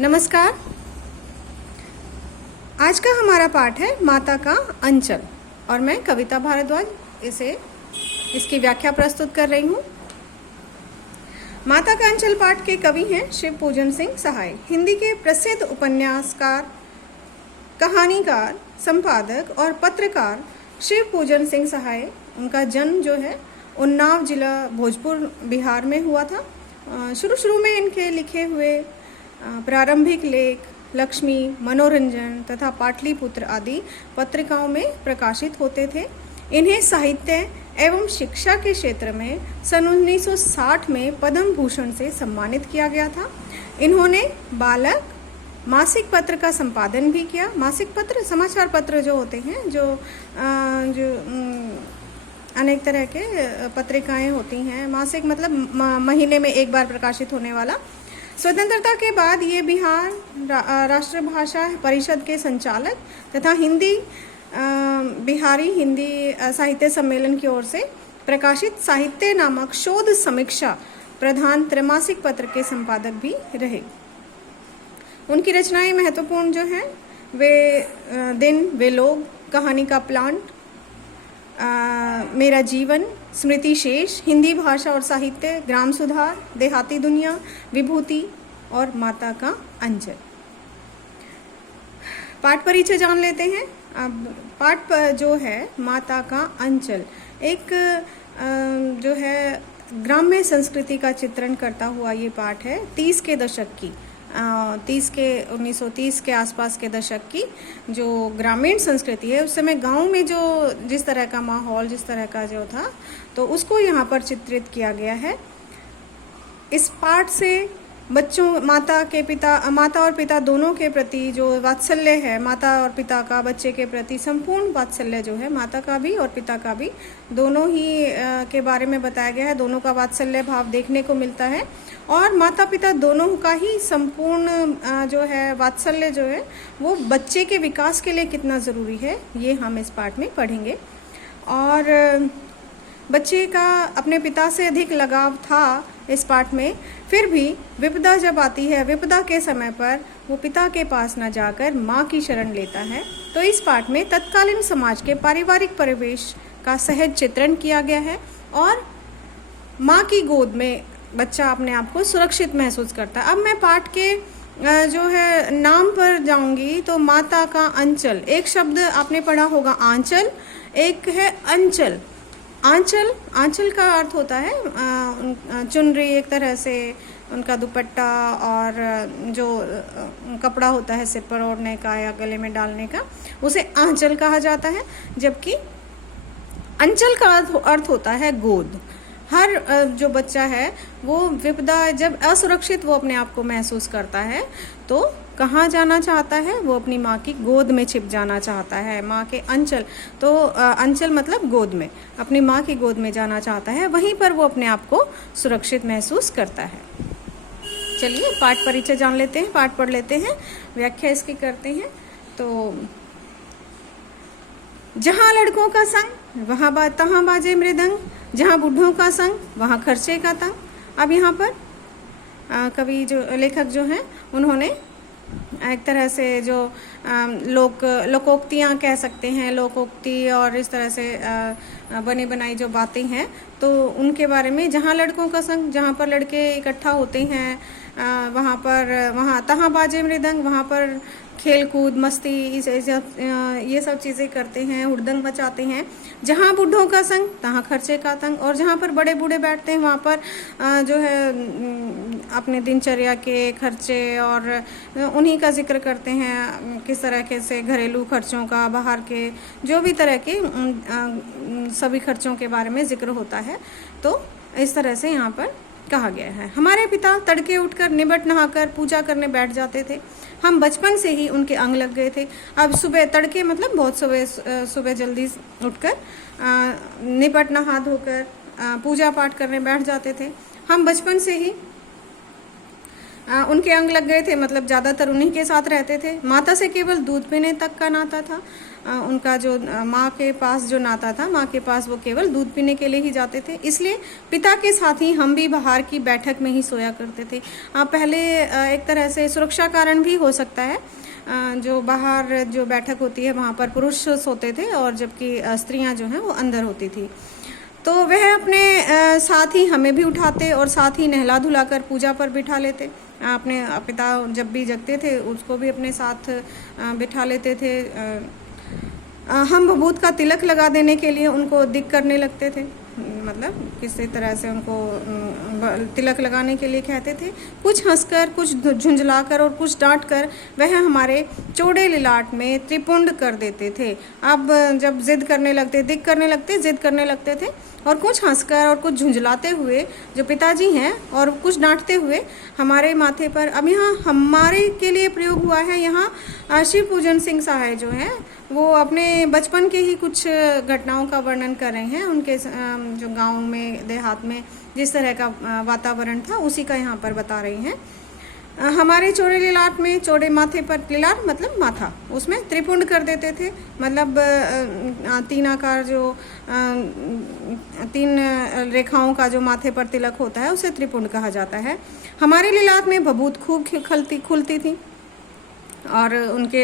नमस्कार। आज का हमारा पाठ है माता का अंचल और मैं कविता भारद्वाज इसकी व्याख्या प्रस्तुत कर रही हूँ। माता का अंचल पाठ के कवि हैं शिव पूजन सिंह सहाय। हिंदी के प्रसिद्ध उपन्यासकार, कहानीकार, संपादक और पत्रकार शिव पूजन सिंह सहाय। उनका जन्म जो है उन्नाव जिला भोजपुर बिहार में हुआ था। शुरू में इनके लिखे हुए प्रारंभिक लेख लक्ष्मी, मनोरंजन तथा पाटलिपुत्र आदि पत्रिकाओं में प्रकाशित होते थे। इन्हें साहित्य एवं शिक्षा के क्षेत्र में सन 1960 में पद्म भूषण से सम्मानित किया गया था। इन्होंने बालक मासिक पत्र का संपादन भी किया। मासिक पत्र समाचार पत्र जो होते हैं, जो अनेक तरह के पत्रिकाएं होती हैं। मासिक मतलब महीने में एक बार प्रकाशित होने वाला। स्वतंत्रता के बाद ये बिहार राष्ट्रभाषा परिषद के संचालक तथा बिहारी हिंदी साहित्य सम्मेलन की ओर से प्रकाशित साहित्य नामक शोध समीक्षा प्रधान त्रैमासिक पत्र के संपादक भी रहे। उनकी रचनाएं महत्वपूर्ण जो हैं वे दिन, वे लोग, कहानी का प्लांट, मेरा जीवन, स्मृति शेष, हिंदी भाषा और साहित्य, ग्राम सुधार, देहाती दुनिया, विभूति और माता का अंचल। पाठ परिचय जान लेते हैं। अब पाठ जो है माता का अंचल एक जो है ग्राम्य संस्कृति का चित्रण करता हुआ ये पाठ है। 30 के दशक की 1930 के आसपास के दशक की जो ग्रामीण संस्कृति है, उस समय गांव में जो जिस तरह का माहौल, जिस तरह का जो था, तो उसको यहाँ पर चित्रित किया गया है। इस पाठ से बच्चों माता और पिता दोनों के प्रति जो वात्सल्य है, माता और पिता का बच्चे के प्रति संपूर्ण वात्सल्य जो है, माता का भी और पिता का भी, दोनों ही के बारे में बताया गया है। दोनों का वात्सल्य भाव देखने को मिलता है और माता पिता दोनों का ही संपूर्ण जो है वात्सल्य जो है वो बच्चे के विकास के लिए कितना ज़रूरी है, ये हम इस पाठ में पढ़ेंगे। और बच्चे का अपने पिता से अधिक लगाव था इस पाठ में, फिर भी विपदा जब आती है, विपदा के समय पर वो पिता के पास न जाकर माँ की शरण लेता है। तो इस पाठ में तत्कालीन समाज के पारिवारिक परिवेश का सहज चित्रण किया गया है और माँ की गोद में बच्चा अपने आप को सुरक्षित महसूस करता है। अब मैं पाठ के जो है नाम पर जाऊंगी। तो माता का अंचल, एक शब्द आपने पढ़ा होगा आंचल, एक है अंचल। आंचल का अर्थ होता है चुनरी, एक तरह से उनका दुपट्टा और जो कपड़ा होता है सिर पर ओढ़ने का या गले में डालने का, उसे आंचल कहा जाता है। जबकि अंचल का अर्थ होता है गोद। हर जो बच्चा है वो विपदा जब असुरक्षित वो अपने आप को महसूस करता है तो कहाँ जाना चाहता है, वो अपनी माँ की गोद में छिप जाना चाहता है। माँ के अंचल, तो अंचल मतलब गोद में, अपनी माँ की गोद में जाना चाहता है। वहीं पर वो अपने आप को सुरक्षित महसूस करता है। चलिए पाठ परिचय जान लेते हैं, पाठ पढ़ लेते हैं, व्याख्या इसकी करते हैं। तो जहाँ लड़कों का संग तहाँ बाजे मृदंग, जहाँ बूढ़ों का संग वहाँ खर्चे का तंग। अब यहाँ पर कवि जो लेखक जो हैं उन्होंने एक तरह से जो लोकोक्तियाँ कह सकते हैं, लोकोक्ति और इस तरह से बनी बनाई जो बातें हैं, तो उनके बारे में, जहाँ लड़कों का संग, जहाँ पर लड़के इकट्ठा होते हैं वहाँ तहाँ बाजे मृदंग, वहाँ पर खेल कूद मस्ती ये सब चीज़ें करते हैं, हुड़दंग मचाते हैं। जहाँ बूढ़ों का संग तहाँ खर्चे का तंग, और जहाँ पर बड़े बूढ़े बैठते हैं वहाँ पर जो है अपने दिनचर्या के खर्चे और उन्हीं का जिक्र करते हैं, किस तरह से घरेलू खर्चों का, बाहर के जो भी तरह के सभी खर्चों के बारे में जिक्र होता है। तो इस तरह से यहाँ पर कहा गया है। हमारे पिता तड़के उठकर निबट नहाकर पूजा करने बैठ जाते थे। हम बचपन से ही उनके अंग लग गए थे। अब सुबह तड़के मतलब बहुत सुबह जल्दी उठकर निबट नहा धोकर पूजा पाठ करने बैठ जाते थे। हम बचपन से ही उनके अंग लग गए थे, मतलब ज़्यादातर उन्हीं के साथ रहते थे। माता से केवल दूध पीने तक का नाता था। उनका जो माँ के पास जो नाता था, माँ के पास वो केवल दूध पीने के लिए ही जाते थे। इसलिए पिता के साथ ही हम भी बाहर की बैठक में ही सोया करते थे। पहले एक तरह से सुरक्षा कारण भी हो सकता है, जो बाहर जो बैठक होती है वहाँ पर पुरुष सोते थे और जबकि स्त्रियाँ जो हैं वो अंदर होती थी। तो वह अपने साथ ही हमें भी उठाते और साथ ही नहला धुला कर पूजा पर बिठा लेते। अपने पिता जब भी जगते थे उसको भी अपने साथ बिठा लेते थे। हम भभूत का तिलक लगा देने के लिए उनको दिक करने लगते थे, मतलब किसी तरह से उनको तिलक लगाने के लिए कहते थे। कुछ हंसकर, कुछ झुंझलाकर और कुछ डांट कर वह हमारे चौड़े लिलाट में त्रिपुंड कर देते थे। अब जब जिद करने लगते, दिक करने लगते, जिद करने लगते थे, और कुछ हंसकर और कुछ झुंझलाते हुए जो पिताजी हैं और कुछ डांटते हुए हमारे माथे पर, अब यहाँ हमारे के लिए प्रयोग हुआ है, यहाँ शिव पूजन सिंह सहाय जो हैं वो अपने बचपन के ही कुछ घटनाओं का वर्णन कर रहे हैं। उनके जो गांव में, देहात में जिस तरह का वातावरण था उसी का यहाँ पर बता रही हैं। हमारे चौड़े लिलाट में, चौड़े माथे पर, लिलाट मतलब माथा, उसमें त्रिपुंड कर देते थे, मतलब तीन आकार जो 3 रेखाओं का जो माथे पर तिलक होता है उसे त्रिपुंड कहा जाता है। हमारे लिलाट में भभूत खूब खुलती थी और उनके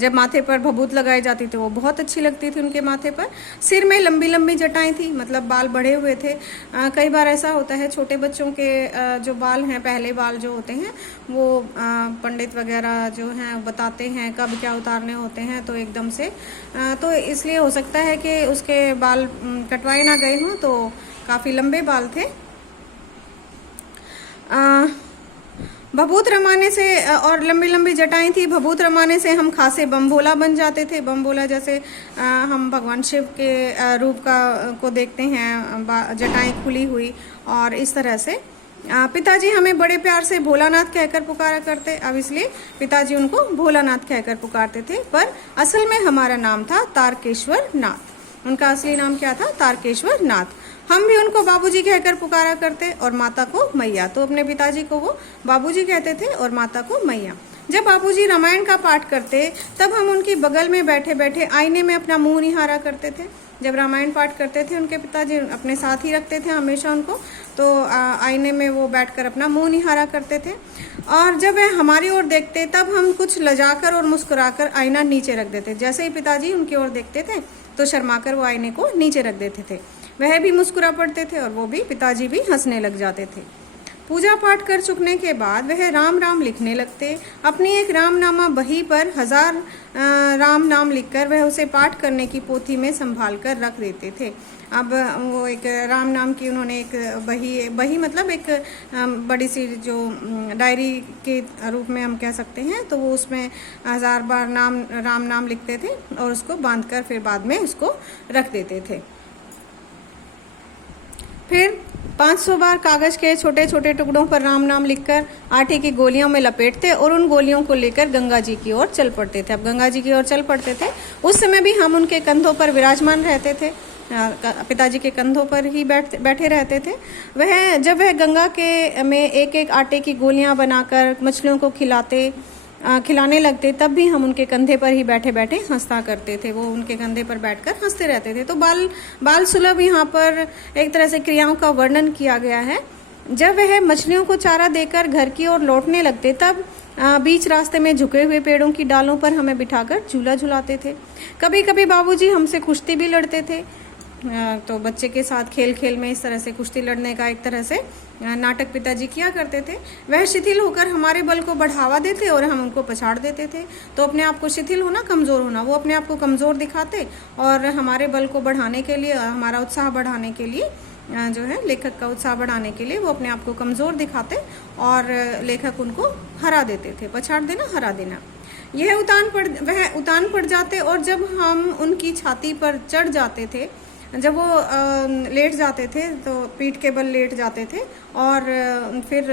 जब माथे पर भभूत लगाई जाती थी वो बहुत अच्छी लगती थी उनके माथे पर। सिर में लंबी लंबी जटाएं थी, मतलब बाल बढ़े हुए थे। कई बार ऐसा होता है छोटे बच्चों के जो बाल हैं, पहले बाल जो होते हैं वो पंडित वगैरह जो हैं बताते हैं कब क्या उतारने होते हैं, तो एकदम से तो इसलिए हो सकता है कि उसके बाल कटवाए ना गए हों, तो काफ़ी लंबे बाल थे। भभूत रमाने से और लंबी लंबी जटाएं थी, भभूत रमाने से हम खासे बमभोला बन जाते थे। बमभोला जैसे हम भगवान शिव के रूप को देखते हैं, जटाएं खुली हुई, और इस तरह से पिताजी हमें बड़े प्यार से भोलानाथ कहकर पुकारा करते। अब इसलिए पिताजी उनको भोलानाथ कहकर पुकारते थे, पर असल में हमारा नाम था तारकेश्वर नाथ। उनका असली नाम क्या था? तारकेश्वर नाथ। हम भी उनको बाबूजी कहकर पुकारा करते और माता को मैया। तो अपने पिताजी को वो बाबूजी कहते थे और माता को मैया। जब बाबूजी रामायण का पाठ करते तब हम उनकी बगल में बैठे बैठे आईने में अपना मुंह निहारा करते थे। जब रामायण पाठ करते थे उनके पिताजी अपने साथ ही रखते थे हमेशा उनको, तो आईने में वो बैठकर अपना मुंह निहारा करते थे। और जब वह हमारी ओर देखते तब हम कुछ लजाकर और मुस्कुराकर आईना नीचे रख देते। जैसे ही पिताजी उनकी ओर देखते थे तो शर्माकर वो आईने को नीचे रख देते थे। वह भी मुस्कुरा पड़ते थे और वो भी, पिताजी भी हंसने लग जाते थे। पूजा पाठ कर चुकने के बाद वह राम राम लिखने लगते। अपनी एक रामनामा बही पर 1000 राम नाम लिखकर वह उसे पाठ करने की पोथी में संभाल कर रख देते थे। अब वो एक राम नाम की उन्होंने एक बही मतलब एक बड़ी सी जो डायरी के रूप में हम कह सकते हैं, तो वो उसमें 1000 बार राम नाम लिखते थे और उसको बांधकर फिर बाद में उसको रख देते थे। फिर 500 बार कागज के छोटे छोटे टुकड़ों पर राम नाम लिखकर आटे की गोलियों में लपेटते और उन गोलियों को लेकर गंगा जी की ओर चल पड़ते थे। अब गंगा जी की ओर चल पड़ते थे। उस समय भी हम उनके कंधों पर विराजमान रहते थे, पिताजी के कंधों पर ही बैठे रहते थे। जब वह गंगा के में एक एक आटे की गोलियां बनाकर मछलियों को खिलाने लगते तब भी हम उनके कंधे पर ही बैठे बैठे हंसता करते थे। वो उनके कंधे पर बैठकर हंसते रहते थे। तो बाल सुलभ यहाँ पर एक तरह से क्रियाओं का वर्णन किया गया है। जब वह मछलियों को चारा देकर घर की ओर लौटने लगते तब बीच रास्ते में झुके हुए पेड़ों की डालों पर हमें बिठाकर झूला झुलाते थे। कभी कभी बाबूजी हमसे कुश्ती भी लड़ते थे। तो बच्चे के साथ खेल खेल में इस तरह से कुश्ती लड़ने का एक तरह से नाटक पिताजी किया करते थे। वह शिथिल होकर हमारे बल को बढ़ावा देते और हम उनको पछाड़ देते थे। तो अपने आप को शिथिल होना, कमज़ोर होना, वो अपने आप को कमज़ोर दिखाते और हमारे बल को बढ़ाने के लिए, हमारा उत्साह बढ़ाने के लिए, जो है लेखक का उत्साह बढ़ाने के लिए वो अपने आप को कमज़ोर दिखाते और लेखक उनको हरा देते थे। पछाड़ देना, हरा देना। वह उतान पड़ जाते और जब हम उनकी छाती पर चढ़ जाते थे, जब वो लेट जाते थे तो पीठ के बल लेट जाते थे और फिर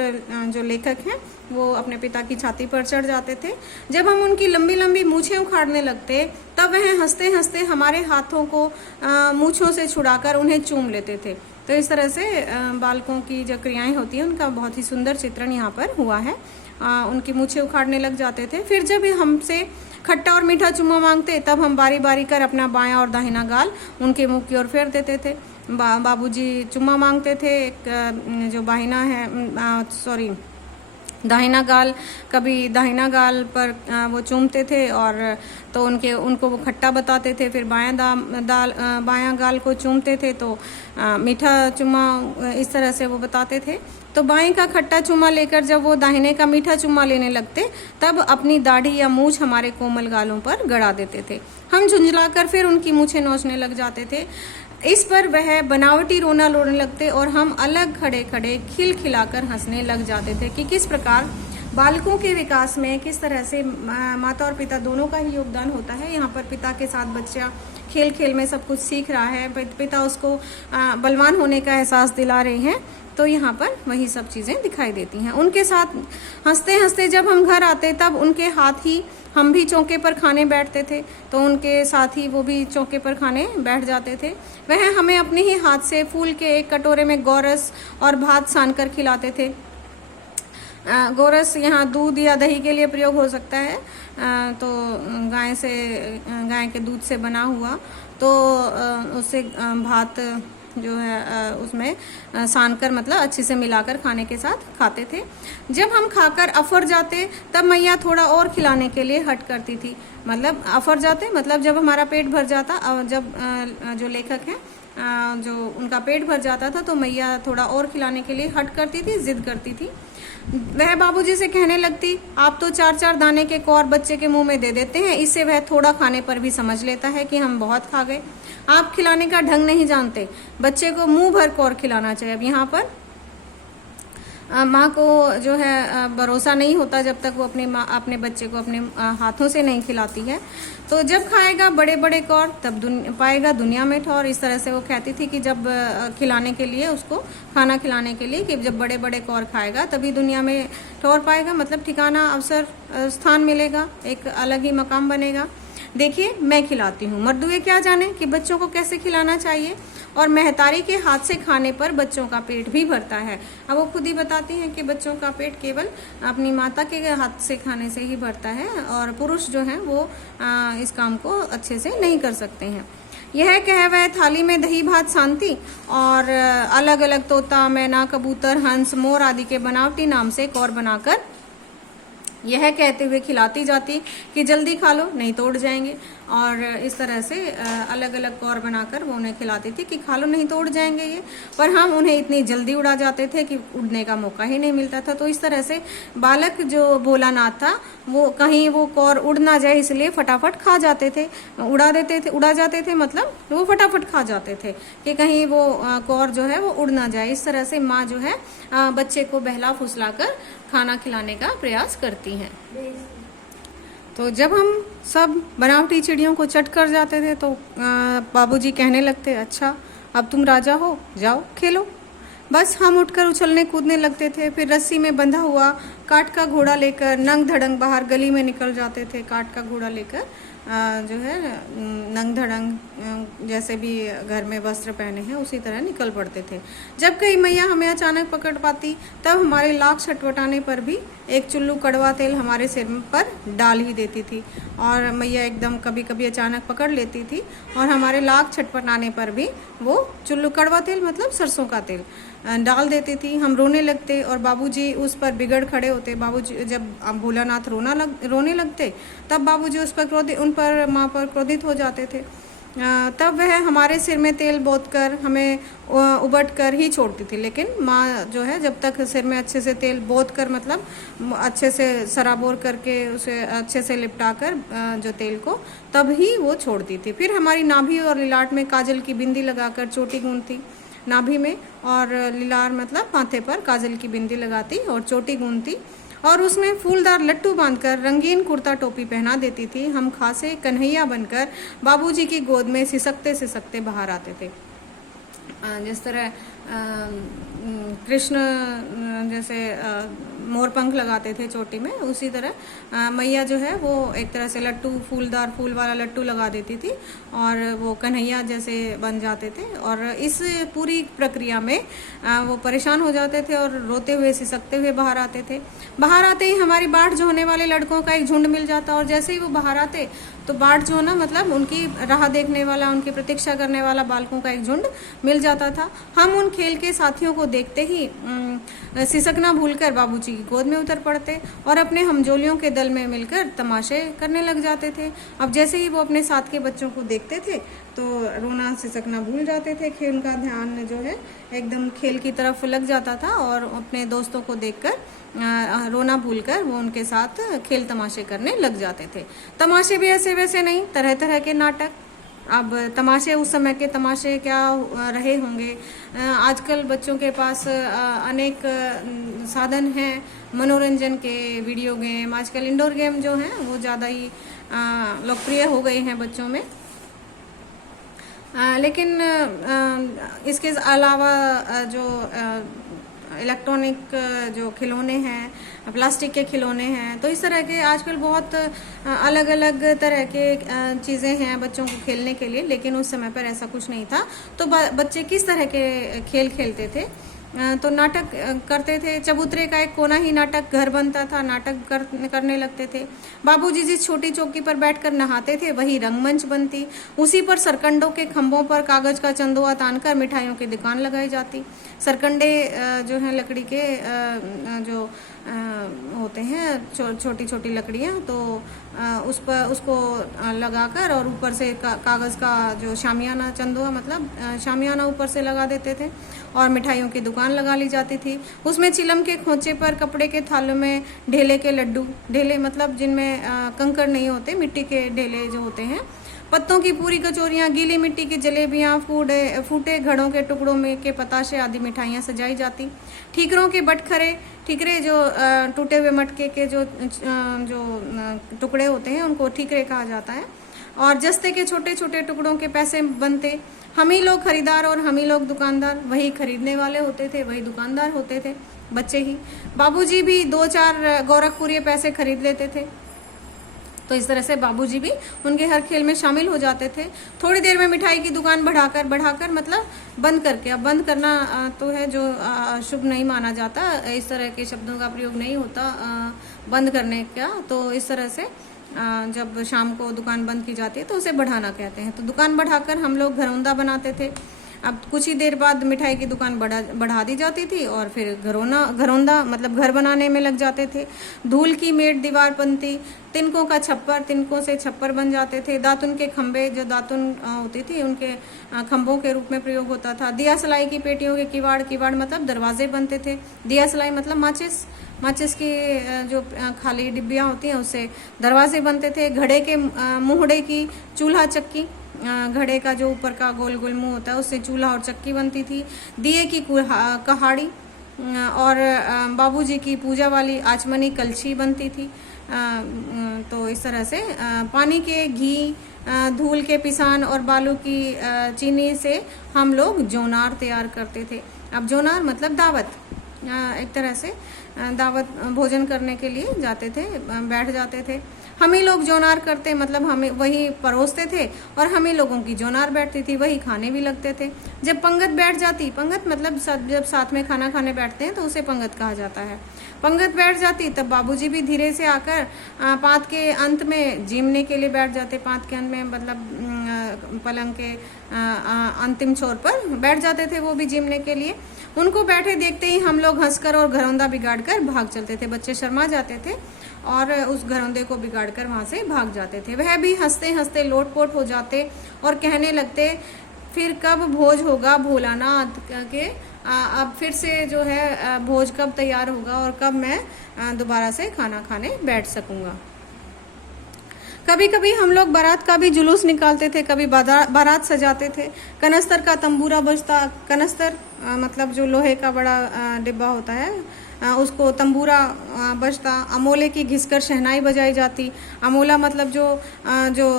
जो लेखक हैं वो अपने पिता की छाती पर चढ़ जाते थे। जब हम उनकी लंबी लंबी मूछें उखाड़ने लगते तब वह हंसते हंसते हमारे हाथों को मूछों से छुड़ाकर उन्हें चूम लेते थे। तो इस तरह से बालकों की जो क्रियाएं होती हैं उनका बहुत ही सुंदर चित्रण यहाँ पर हुआ है। उनकी मूछें उखाड़ने लग जाते थे। फिर जब हमसे खट्टा और मीठा चुम्मा मांगते तब हम बारी बारी कर अपना बायां और दाहिना गाल उनके मुंह की ओर फेर देते थे। बाबूजी चुम्मा मांगते थे, एक जो बाहिना है दाहिना गाल, कभी दाहिना गाल पर वो चूमते थे और तो उनको वो खट्टा बताते थे। फिर बायां गाल को चूमते थे तो मीठा चुम्मा इस तरह से वो बताते थे। तो बाएं का खट्टा चुम्मा लेकर जब वो दाहिने का मीठा चुम्मा लेने लगते तब अपनी दाढ़ी या मूछ हमारे कोमल गालों पर गड़ा देते थे। हम झुंझलाकर फिर उनकी मूछें नोचने लग जाते थे। इस पर वह बनावटी रोना रोने लगते और हम अलग खड़े खड़े खिलखिलाकर हंसने लग जाते थे कि किस प्रकार बालकों के विकास में किस तरह से माता और पिता दोनों का ही योगदान होता है। यहाँ पर पिता के साथ बच्चा खेल खेल में सब कुछ सीख रहा है, पिता उसको बलवान होने का एहसास दिला रहे हैं, तो यहाँ पर वही सब चीज़ें दिखाई देती हैं। उनके साथ हंसते हंसते जब हम घर आते तब उनके हाथ ही हम भी चौके पर खाने बैठते थे, तो उनके साथ ही वो भी चौके पर खाने बैठ जाते थे। वह हमें अपने ही हाथ से फूल के एक कटोरे में गोरस और भात सान कर खिलाते थे। गोरस यहाँ दूध या दही के लिए प्रयोग हो सकता है, तो गाय के दूध से बना हुआ, तो उससे भात जो है उसमें सानकर मतलब अच्छे से मिलाकर खाने के साथ खाते थे। जब हम खाकर अफर जाते तब मैया थोड़ा और खिलाने के लिए हट करती थी। मतलब अफर जाते मतलब जब हमारा पेट भर जाता, और जब जो लेखक हैं जो उनका पेट भर जाता था तो मैया थोड़ा और खिलाने के लिए हट करती थी, जिद करती थी। वह बाबूजी से कहने लगती, आप तो 4-4 दाने के कौर बच्चे के मुंह में दे देते हैं, इससे वह थोड़ा खाने पर भी समझ लेता है कि हम बहुत खा गए। आप खिलाने का ढंग नहीं जानते, बच्चे को मुंह भर कौर खिलाना चाहिए। अब यहाँ पर माँ को जो है भरोसा नहीं होता जब तक वो अपने बच्चे को अपने हाथों से नहीं खिलाती है। तो जब खाएगा बड़े बड़े कौर तब पाएगा दुनिया में ठौर। इस तरह से वो कहती थी कि जब खिलाने के लिए, उसको खाना खिलाने के लिए, कि जब बड़े बड़े कौर खाएगा तभी दुनिया में ठौर पाएगा, मतलब ठिकाना, अवसर, स्थान मिलेगा, एक अलग ही मकाम बनेगा। देखिए मैं खिलाती हूँ, मर्दुए क्या जाने कि बच्चों को कैसे खिलाना चाहिए, और महतारी के हाथ से खाने पर बच्चों का पेट भी भरता है। अब वो खुद ही बताती हैं कि बच्चों का पेट केवल अपनी माता के हाथ से खाने से ही भरता है, और पुरुष जो हैं वो इस काम को अच्छे से नहीं कर सकते हैं। यह कह वह थाली में दही भात शांति और अलग अलग तोता, मैना, कबूतर, हंस, मोर आदि के बनावटी नाम से कौर बनाकर यह कहते हुए खिलाती जाती कि जल्दी खा लो नहीं तो उड़ जाएंगे। और इस तरह से अलग अलग कौर बनाकर वो उन्हें खिलाती थी कि खा लो नहीं तो उड़ जाएंगे ये, पर हम उन्हें इतनी जल्दी उड़ा जाते थे कि उड़ने का मौका ही नहीं मिलता था। तो इस तरह से बालक जो भोलानाथ था वो कहीं वो कौर उड़ ना जाए इसलिए फटाफट खा जाते थे, उड़ा जाते थे, मतलब वो फटाफट खा जाते थे कि कहीं वो कौर जो है वो उड़ ना जाए। इस तरह से माँ जो है बच्चे को बहला फुसला कर खाना खिलाने का प्रयास करती हैं। तो जब हम सब बनावटी चिड़ियों को चट कर जाते थे तो बाबूजी कहने लगते, अच्छा अब तुम राजा हो, जाओ खेलो। बस हम उठकर उछलने कूदने लगते थे। फिर रस्सी में बंधा हुआ काठ का घोड़ा लेकर नंग धड़ंग बाहर गली में निकल जाते थे। काठ का घोड़ा लेकर जो है नंग धड़ंग जैसे भी घर में वस्त्र पहने हैं उसी तरह निकल पड़ते थे। जब कहीं मैया हमें अचानक पकड़ पाती तब हमारे लाख छटपटाने पर भी एक चुल्लू कड़वा तेल हमारे सिर पर डाल ही देती थी, और मैया एकदम कभी कभी अचानक पकड़ लेती थी और हमारे लाख छटपटाने पर भी वो चुल्लू कड़वा तेल मतलब सरसों का तेल डाल देती थी। हम रोने लगते और बाबूजी उस पर बिगड़ खड़े होते। बाबूजी जब भोलानाथ रोने लगते तब बाबूजी उन पर माँ पर क्रोधित हो जाते थे। तब वह हमारे सिर में तेल बोतकर हमें उबट कर ही छोड़ती थी। लेकिन माँ जो है जब तक सिर में अच्छे से तेल बोत कर मतलब अच्छे से सराबोर करके उसे अच्छे से लिपटा कर जो तेल को, तब ही वो छोड़ती थी। फिर हमारी नाभि और लिलाट में काजल की बिंदी लगाकर चोटी गूंथती, नाभि में और लिलार मतलब माथे पर काजल की बिंदी लगाती और चोटी गूंथती, और उसमें फूलदार लट्टू बांधकर रंगीन कुर्ता टोपी पहना देती थी। हम खासे कन्हैया बनकर बाबूजी की गोद में सिसकते सिसकते बाहर आते थे। जिस तरह कृष्ण जैसे मोर पंख लगाते थे चोटी में, उसी तरह मैया जो है वो एक तरह से लट्टू, फूलदार फूल वाला लट्टू लगा देती थी और वो कन्हैया जैसे बन जाते थे। और इस पूरी प्रक्रिया में वो परेशान हो जाते थे और रोते हुए सिसकते हुए बाहर आते थे। बाहर आते ही हमारी बाट जोहने वाले लड़कों का एक झुंड मिल जाता और जैसे ही वो बाहर आते तो बाट जोहना मतलब उनकी राह देखने वाला, उनकी प्रतीक्षा करने वाला बालकों का एक झुंड मिल जाता था। हम उन खेल के साथियों को देखते ही सिसकना भूलकर बाबूजी की गोद में उतर पड़ते और अपने हमजोलियों के दल में मिलकर तमाशे करने लग जाते थे। अब जैसे ही वो अपने साथ के बच्चों को देखते थे तो रोना सिसकना भूल जाते थे। खेल का ध्यान जो है एकदम खेल की तरफ लग जाता था और अपने दोस्तों को देखकर रोना भूलकर वो उनके साथ खेल तमाशे करने लग जाते थे। तमाशे भी ऐसे वैसे नहीं, तरह तरह के नाटक। अब तमाशे, उस समय के तमाशे क्या रहे होंगे। आजकल बच्चों के पास अनेक साधन हैं मनोरंजन के, वीडियो गेम, आजकल इंडोर गेम जो हैं वो ज़्यादा ही लोकप्रिय हो गए हैं बच्चों में। लेकिन इसके अलावा जो इलेक्ट्रॉनिक जो खिलौने हैं, प्लास्टिक के खिलौने हैं, तो इस तरह के आजकल बहुत अलग अलग तरह के चीज़ें हैं बच्चों को खेलने के लिए। लेकिन उस समय पर ऐसा कुछ नहीं था। तो बच्चे किस तरह के खेल खेलते थे? तो नाटक करते थे। चबूतरे का एक कोना ही नाटक घर बनता था, नाटक करने लगते थे। बाबूजी जिस छोटी चौकी पर बैठकर नहाते थे वही रंगमंच बनती। उसी पर सरकंडों के खंभों पर कागज का चंदुआ तानकर मिठाइयों की दुकान लगाई जाती। सरकंडे जो हैं लकड़ी के जो होते हैं, छोटी छोटी लकड़ियाँ, तो उसको लगाकर और ऊपर से कागज़ का जो शामियाना, चंदुआ मतलब शामियाना ऊपर से लगा देते थे और मिठाइयों की दुकान लगा ली जाती थी। उसमें चिलम के खोंचे पर कपड़े के थालों में ढेले के लड्डू, ढेले मतलब जिनमें कंकड़ नहीं होते, मिट्टी के ढेले जो होते हैं, पत्तों की पूरी कचौरियाँ, गीली मिट्टी की जलेबियाँ, फूटे घड़ों के टुकड़ों में के पताशे आदि मिठाइयाँ सजाई जाती। ठीकरों के बटखरे, ठीकरे जो टूटे हुए मटके के जो टुकड़े होते हैं उनको ठीकरे कहा जाता है। और जस्ते के छोटे छोटे टुकड़ों के पैसे बनते। हम ही लोग खरीदार और हम ही लोग दुकानदार, वही खरीदने वाले होते थे, वही दुकानदार होते थे, बच्चे ही। बाबूजी भी 2-4 गोरखपुरी पैसे खरीद लेते थे। तो इस तरह से बाबूजी भी उनके हर खेल में शामिल हो जाते थे। थोड़ी देर में मिठाई की दुकान बढ़ाकर मतलब बंद करके, अब बंद करना तो है जो शुभ नहीं माना जाता, इस तरह के शब्दों का प्रयोग नहीं होता बंद करने का। तो इस तरह से जब शाम को दुकान बंद की जाती है तो उसे बढ़ाना कहते हैं। तो दुकान बढ़ाकर हम लोग घरौंदा बनाते थे। अब कुछ ही देर बाद मिठाई की दुकान बढ़ा दी जाती थी और फिर घरौंदा मतलब घर बनाने में लग जाते थे। धूल की मेट दीवार बनती, तिनकों का छप्पर, तिनकों से छप्पर बन जाते थे। दातुन के खंभे, जो दातुन होती थी उनके खंभों के रूप में प्रयोग होता था। दिया सलाई की पेटियों के किवाड़ मतलब दरवाजे बनते थे। दिया सलाई मतलब माचिस की जो खाली डिब्बियाँ होती हैं उससे दरवाजे बनते थे। घड़े के मुहड़े की चूल्हा चक्की, घड़े का जो ऊपर का गोल गोल मुंह होता है उससे चूल्हा और चक्की बनती थी। दिए की कहाड़ी और बाबूजी की पूजा वाली आचमनी कलछी बनती थी। तो इस तरह से पानी के घी, धूल के पिसान और बालू की चीनी से हम लोग जोनार तैयार करते थे। अब जोनार मतलब दावत, एक तरह से दावत भोजन करने के लिए जाते थे, बैठ जाते थे। हम ही लोग जोनार करते मतलब हमें वही परोसते थे और हम ही लोगों की जोनार बैठती थी, वही खाने भी लगते थे। जब पंगत बैठ जाती, पंगत मतलब जब साथ में खाना खाने बैठते हैं तो उसे पंगत कहा जाता है। पंगत बैठ जाती तब बाबूजी भी धीरे से आकर पात के अंत में जीमने के लिए बैठ जाते। पात के अंत में मतलब पलंग के अंतिम छोर पर बैठ जाते थे वो भी जीमने के लिए। उनको बैठे देखते ही हम लोग हंसकर और घरौंदा बिगाड़कर भाग चलते थे। बच्चे शर्मा जाते थे और उस घरौंदे को बिगाड़कर वहाँ से भाग जाते थे। वह भी हंसते हंसते लोटपोट हो जाते और कहने लगते, फिर कब भोज होगा भोलानाथ के, अब फिर से जो है भोज कब तैयार होगा और कब मैं दोबारा से खाना खाने बैठ सकूंगा। कभी कभी हम लोग बारात का भी जुलूस निकालते थे, कभी बारात सजाते थे। कनस्तर का तंबूरा बजता, कनस्तर मतलब जो लोहे का बड़ा डिब्बा होता है उसको तंबूरा बजता। अमोले की घिसकर शहनाई बजाई जाती। अमोला मतलब जो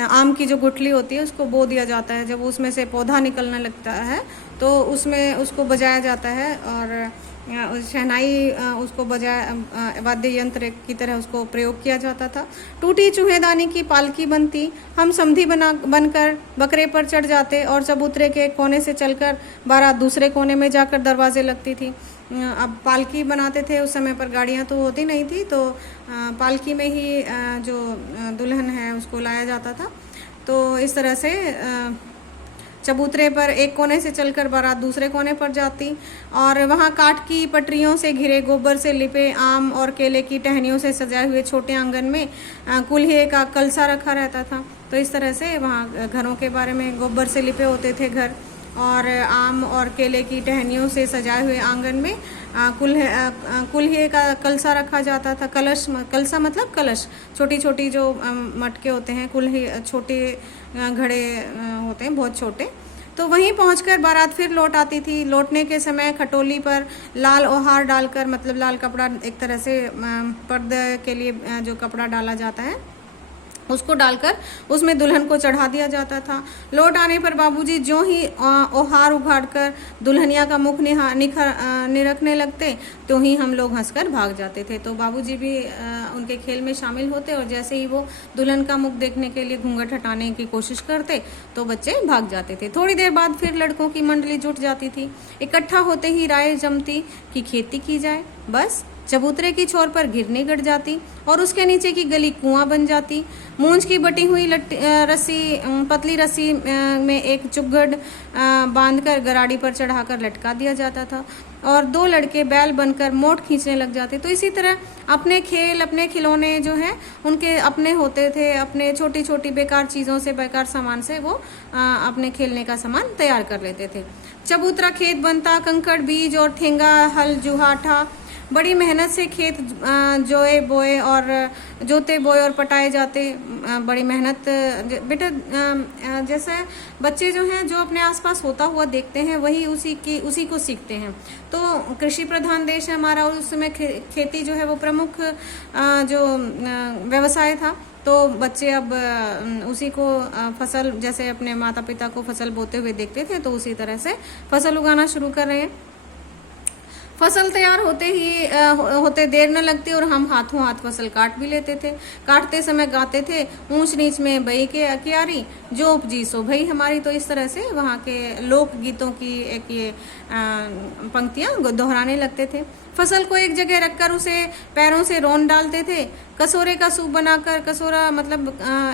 आम की जो गुठली होती है उसको बो दिया जाता है। जब उसमें से पौधा निकलने लगता है तो उसमें उसको बजाया जाता है और शहनाई उसको वाद्य यंत्र की तरह उसको प्रयोग किया जाता था। टूटी चूहेदानी की पालकी बनती, हम समधी बनकर बकरे पर चढ़ जाते और चबूतरे के कोने से चलकर बारात दूसरे कोने में जाकर दरवाजे लगती थी। अब पालकी बनाते थे, उस समय पर गाड़ियाँ तो होती नहीं थी, तो पालकी में ही जो दुल्हन है उसको लाया जाता था। तो इस तरह से चबूतरे पर एक कोने से चलकर बारात दूसरे कोने पर जाती और वहाँ काठ की पटरियों से घिरे गोबर से लिपे आम और केले की टहनियों से सजाए हुए छोटे आंगन में कुल्हे का कलसा रखा रहता था। तो इस तरह से वहाँ घरों के बारे में, गोबर से लिपे होते थे घर और आम और केले की टहनियों से सजाए हुए आंगन में कुल्हे का कलसा रखा जाता था। कलसा मतलब कलश, छोटी छोटी जो मटके होते हैं, कुल्हे छोटे घड़े होते हैं बहुत छोटे। तो वहीं पहुंचकर बारात फिर लौट आती थी। लौटने के समय खटोली पर लाल ओहार डालकर, मतलब लाल कपड़ा, एक तरह से पर्दे के लिए जो कपड़ा डाला जाता है उसको डालकर उसमें दुल्हन को चढ़ा दिया जाता था। लौट आने पर बाबूजी ज्यों ही ओहार उघाड़कर दुल्हनिया का मुख निरखने लगते, त्यों ही हम लोग हंसकर भाग जाते थे। तो बाबूजी भी उनके खेल में शामिल होते और जैसे ही वो दुल्हन का मुख देखने के लिए घूंघट हटाने की कोशिश करते तो बच्चे भाग जाते थे। थोड़ी देर बाद फिर लड़कों की मंडली जुट जाती थी। इकट्ठा होते ही राय जमती कि खेती की जाए। बस चबूतरे की छोर पर घिरनी गड़ जाती और उसके नीचे की गली कुआं बन जाती। मूंज की बटी हुई पतली रस्सी में एक चुगड़ बांधकर गराड़ी पर चढ़ाकर लटका दिया जाता था और दो लड़के बैल बनकर मोट खींचने लग जाते। तो इसी तरह अपने खेल, अपने खिलौने जो हैं उनके अपने होते थे। अपने छोटी छोटी बेकार चीज़ों से, बेकार सामान से वो अपने खेलने का सामान तैयार कर लेते थे। चबूतरा खेत बनता, कंकड़, बीज और ठेंगा, हल, जुहाठा, बड़ी मेहनत से खेत जोते बोए और पटाए जाते। बड़ी मेहनत, बेटा जैसे बच्चे जो हैं जो अपने आसपास होता हुआ देखते हैं वही उसी को सीखते हैं। तो कृषि प्रधान देश है हमारा और उसमें खेती जो है वो प्रमुख जो व्यवसाय था। तो बच्चे अब उसी को फसल, जैसे अपने माता पिता को फसल बोते हुए देखते थे तो उसी तरह से फसल उगाना शुरू कर रहे हैं। फसल तैयार होते देर न लगती और हम हाथों हाथ फसल काट भी लेते थे। काटते समय गाते थे, ऊंच नीच में बई के क्यारी, जो उपजी सो भई हमारी। तो इस तरह से वहाँ के लोक गीतों की एक ये पंक्तियाँ दोहराने लगते थे। फसल को एक जगह रखकर उसे पैरों से रौंद डालते थे। कसोरे का सूप बनाकर, कसोरा मतलब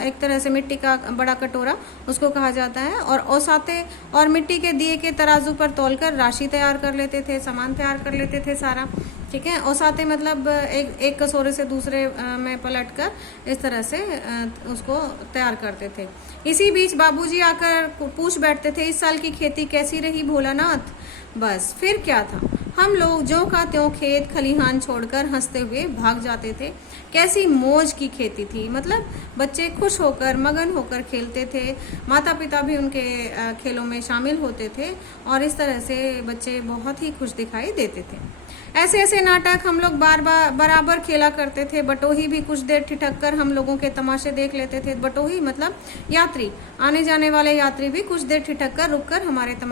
एक तरह से मिट्टी का बड़ा कटोरा उसको कहा जाता है, और औसाते और मिट्टी के दिए के तराजू पर तौलकर राशि तैयार कर लेते थे, सामान तैयार कर लेते थे सारा। ठीक है, औसाते मतलब एक कसोरे से दूसरे में पलटकर इस तरह से उसको तैयार करते थे। इसी बीच बाबूजी आकर पूछ बैठते थे, इस साल की खेती कैसी रही भोलानाथ? बस फिर क्या था, हम लोग ज्यों का त्यों खेत खलिहान छोड़कर हंसते हुए भाग जाते थे। कैसी मौज की खेती थी, मतलब बच्चे खुश होकर, मगन होकर खेलते थे। माता पिता भी उनके खेलों में शामिल होते थे और इस तरह से बच्चे बहुत ही खुश दिखाई देते थे। ऐसे ऐसे नाटक हम लोग बराबर खेला करते थे। बटोही भी कुछ देर ठिठक कर हम लोगों के तमाशे देख लेते थे। बटोही मतलब यात्री, आने जाने वाले यात्री भी कुछ देर ठिठक कर रुक कर हमारे तमाशे